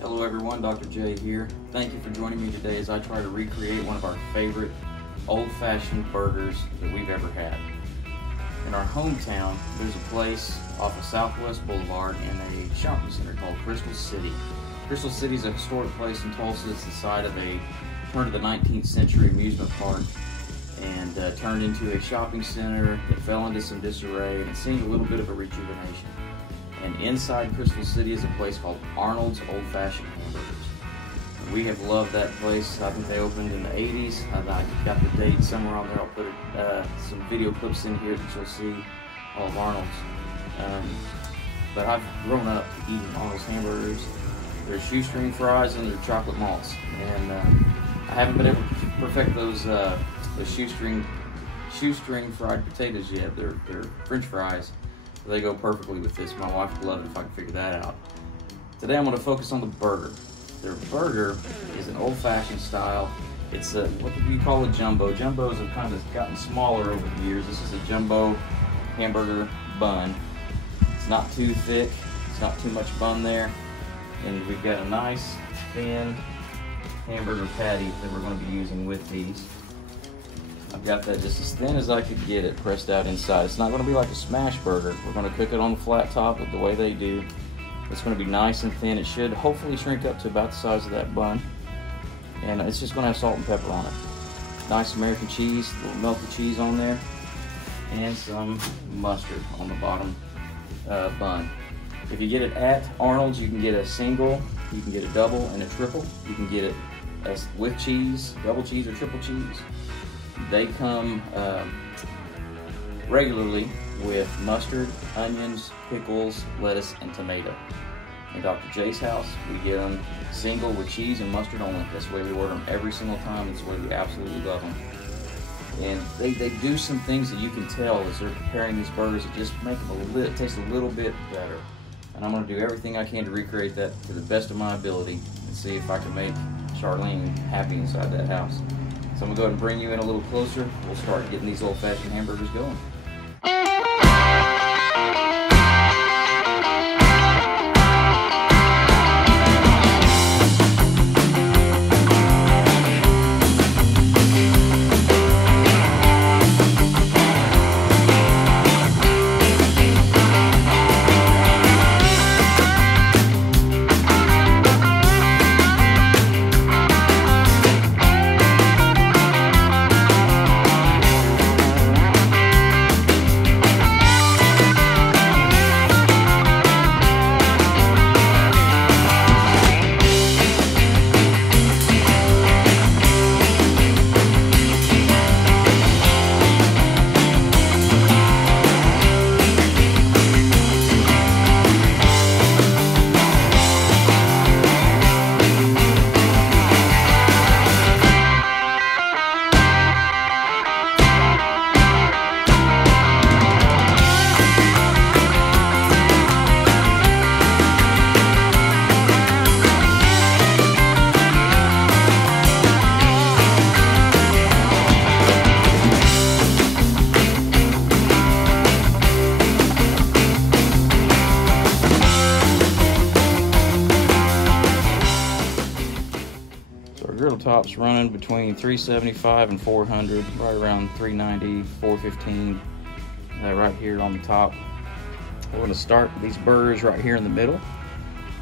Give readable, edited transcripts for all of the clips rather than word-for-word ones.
Hello everyone, Dr. J here. Thank you for joining me today as I try to recreate one of our favorite old-fashioned burgers that we've ever had. In our hometown, there's a place off of Southwest Boulevard in a shopping center called Crystal City. Crystal City is a historic place in Tulsa. It's the site of a turn of the 19th century amusement park and turned into a shopping center. It fell into some disarray and it seemed a little bit of a rejuvenation. And inside Crystal City is a place called Arnold's Old Fashioned Hamburgers. And we have loved that place. I think they opened in the 80s. I got the date somewhere on there. I'll put some video clips in here that you'll see all of Arnold's. But I've grown up eating Arnold's hamburgers. Their shoestring fries and their chocolate malts. And I haven't been able to perfect those shoestring fried potatoes yet. They're French fries. They go perfectly with this. My wife would love it if I could figure that out. Today I'm going to focus on the burger. Their burger is an old-fashioned style. It's a, what do you call a jumbo? Jumbos have kind of gotten smaller over the years. This is a jumbo hamburger bun. It's not too thick. It's not too much bun there. And we've got a nice thin hamburger patty that we're going to be using with these. I've got that just as thin as I could get it pressed out inside. It's not going to be like a smash burger. We're going to cook it on the flat top with the way they do. It's going to be nice and thin. It should hopefully shrink up to about the size of that bun. And it's just going to have salt and pepper on it. Nice American cheese, a little melted cheese on there. And some mustard on the bottom bun. If you get it at Arnold's, you can get a single, you can get a double and a triple. You can get it with cheese, double cheese or triple cheese. They come regularly with mustard, onions, pickles, lettuce, and tomato. In Dr. J's house, we get them single with cheese and mustard only. That's the way we order them every single time. That's the way we absolutely love them. And they do some things that you can tell as they're preparing these burgers that just make them taste a little bit better. And I'm going to do everything I can to recreate that to the best of my ability and see if I can make Charlene happy inside that house. So I'm going to go ahead and bring you in a little closer. We'll start getting these old-fashioned hamburgers going. Griddle top's running between 375 and 400, right around 390, 415, right here on the top. We're going to start these burgers right here in the middle.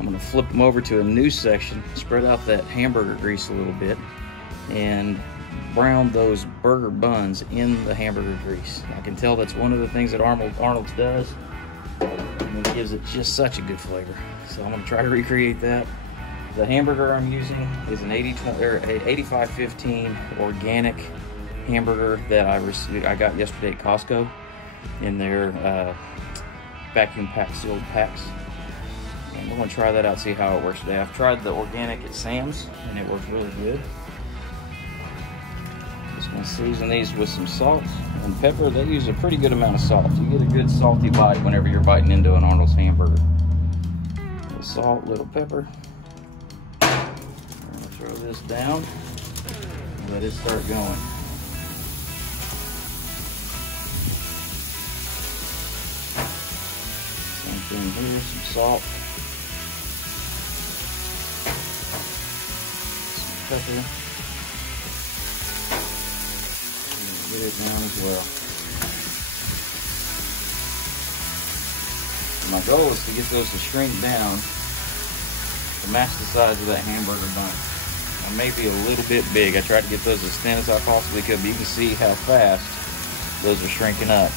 I'm going to flip them over to a new section, spread out that hamburger grease a little bit, and brown those burger buns in the hamburger grease. I can tell that's one of the things that Arnold's does, and it gives it just such a good flavor. So I'm going to try to recreate that. The hamburger I'm using is an 8515 organic hamburger that I got yesterday at Costco in their vacuum pack sealed packs. And we're going to try that out, see how it works today. I've tried the organic at Sam's and it works really good. Just going to season these with some salt and pepper. They use a pretty good amount of salt. You get a good salty bite whenever you're biting into an Arnold's hamburger. A little salt, little pepper. Throw this down and let it start going. Same thing here, some salt. pepper. Get it down as well. My goal is to get those to shrink down to match the size of that hamburger bun. Now, maybe a little bit big. I tried to get those as thin as I possibly could, but you can see how fast those are shrinking up.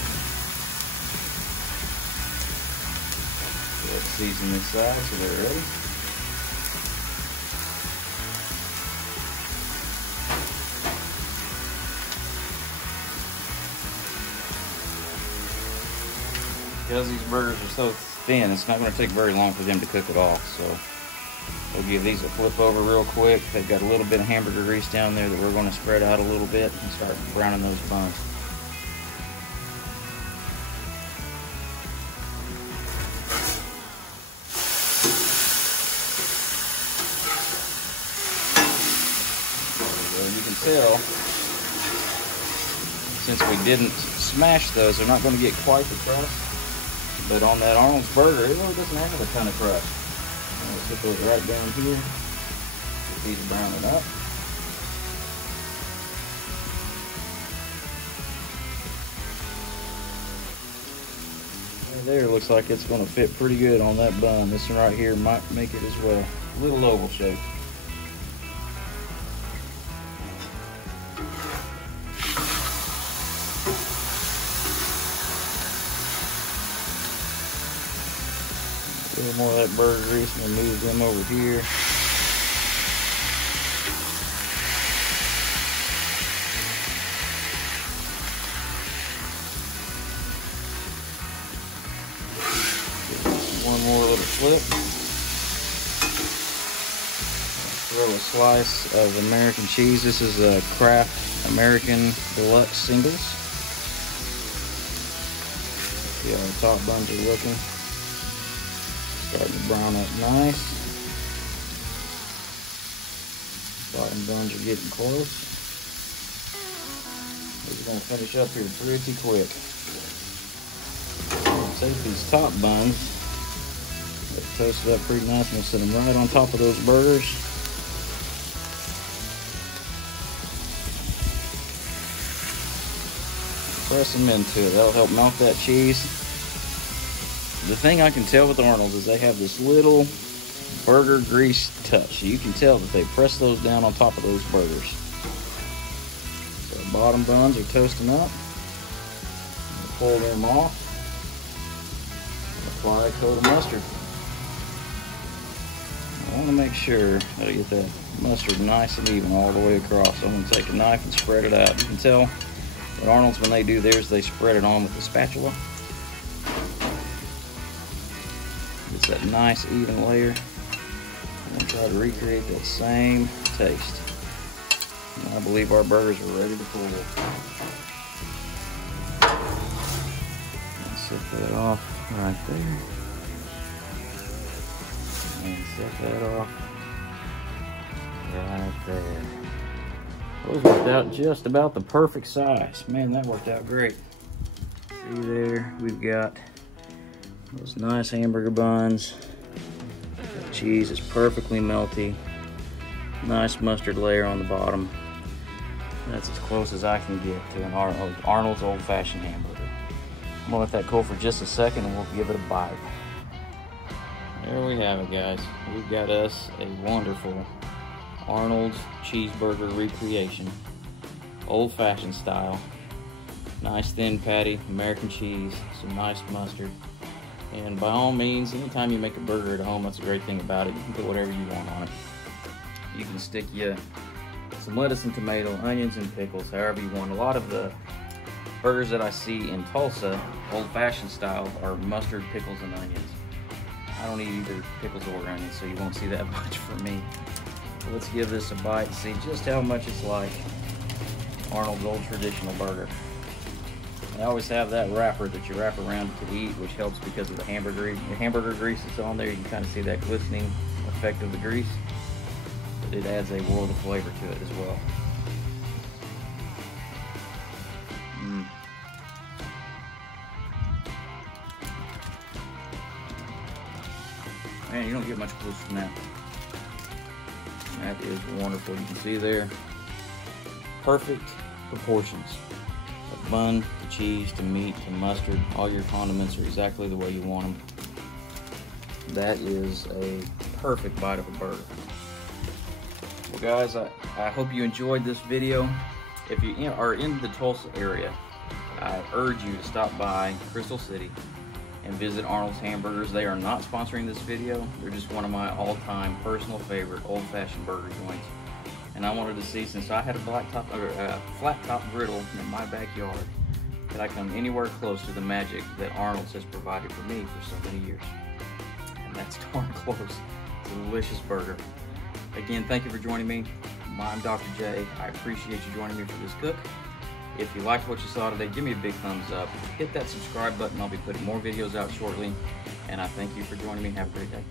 So let's season this side so they're ready. Because these burgers are so thin, it's not going to take very long for them to cook at all. So we'll give these a flip over real quick. They've got a little bit of hamburger grease down there that we're going to spread out a little bit and start browning those buns. So you can tell, since we didn't smash those, they're not going to get quite the crust. But on that Arnold's burger, it really doesn't have a ton of crust. Let's put those right down here. Get these browning up. Right there, looks like it's going to fit pretty good on that bun. This one right here might make it as well. A little oval shape. A little more of that burger grease, and we'll move them over here. One more little flip. Throw a slice of American cheese. This is a Kraft American Deluxe Singles. See how the top buns are looking. Starting to brown up nice. Bottom buns are getting close. We're going to finish up here pretty quick. Take these top buns, they're toasted up pretty nice, and we'll set them right on top of those burgers. Press them into it. That'll help melt that cheese. The thing I can tell with Arnold's is they have this little burger grease touch. You can tell that they press those down on top of those burgers. So the bottom buns are toasting up. Pull them off. Apply a coat of mustard. I want to make sure that I get that mustard nice and even all the way across. So I'm going to take a knife and spread it out. You can tell at Arnold's when they do theirs, they spread it on with the spatula. It's that nice even layer. I'm going to try to recreate that same taste. And I believe our burgers are ready to pull. Set that off right there. And set that off right there. Those worked out just about the perfect size. Man, that worked out great. See there, we've got those nice hamburger buns. The cheese is perfectly melty. Nice mustard layer on the bottom. That's as close as I can get to an Arnold's old-fashioned hamburger. I'm gonna let that cool for just a second and we'll give it a bite. There we have it, guys. We've got us a wonderful Arnold's cheeseburger recreation. Old-fashioned style. Nice thin patty, American cheese, some nice mustard. And by all means, anytime you make a burger at home, that's a great thing about it. You can put whatever you want on it. You can stick some lettuce and tomato, onions and pickles, however you want. A lot of the burgers that I see in Tulsa, old-fashioned style, are mustard, pickles, and onions. I don't eat either pickles or onions, so you won't see that much from me. So let's give this a bite and see just how much it's like Arnold's old traditional burger. They always have that wrapper that you wrap around to eat, which helps because of the hamburger grease that's on there. You can kind of see that glistening effect of the grease, but it adds a world of flavor to it as well. Man, you don't get much closer than that. That is wonderful. You can see there, perfect proportions. The bun, the cheese, the meat, the mustard, all your condiments are exactly the way you want them. That is a perfect bite of a burger. Well guys, I hope you enjoyed this video. If you are in the Tulsa area, I urge you to stop by Crystal City and visit Arnold's Hamburgers. They are not sponsoring this video. They're just one of my all-time personal favorite old-fashioned burger joints. And I wanted to see, since I had a flat top griddle in my backyard, that I come anywhere close to the magic that Arnold's has provided for me for so many years. And that's darn close. It's a delicious burger. Again, thank you for joining me. I'm Dr. J. I appreciate you joining me for this cook. If you liked what you saw today, give me a big thumbs up. Hit that subscribe button. I'll be putting more videos out shortly. And I thank you for joining me. Have a great day.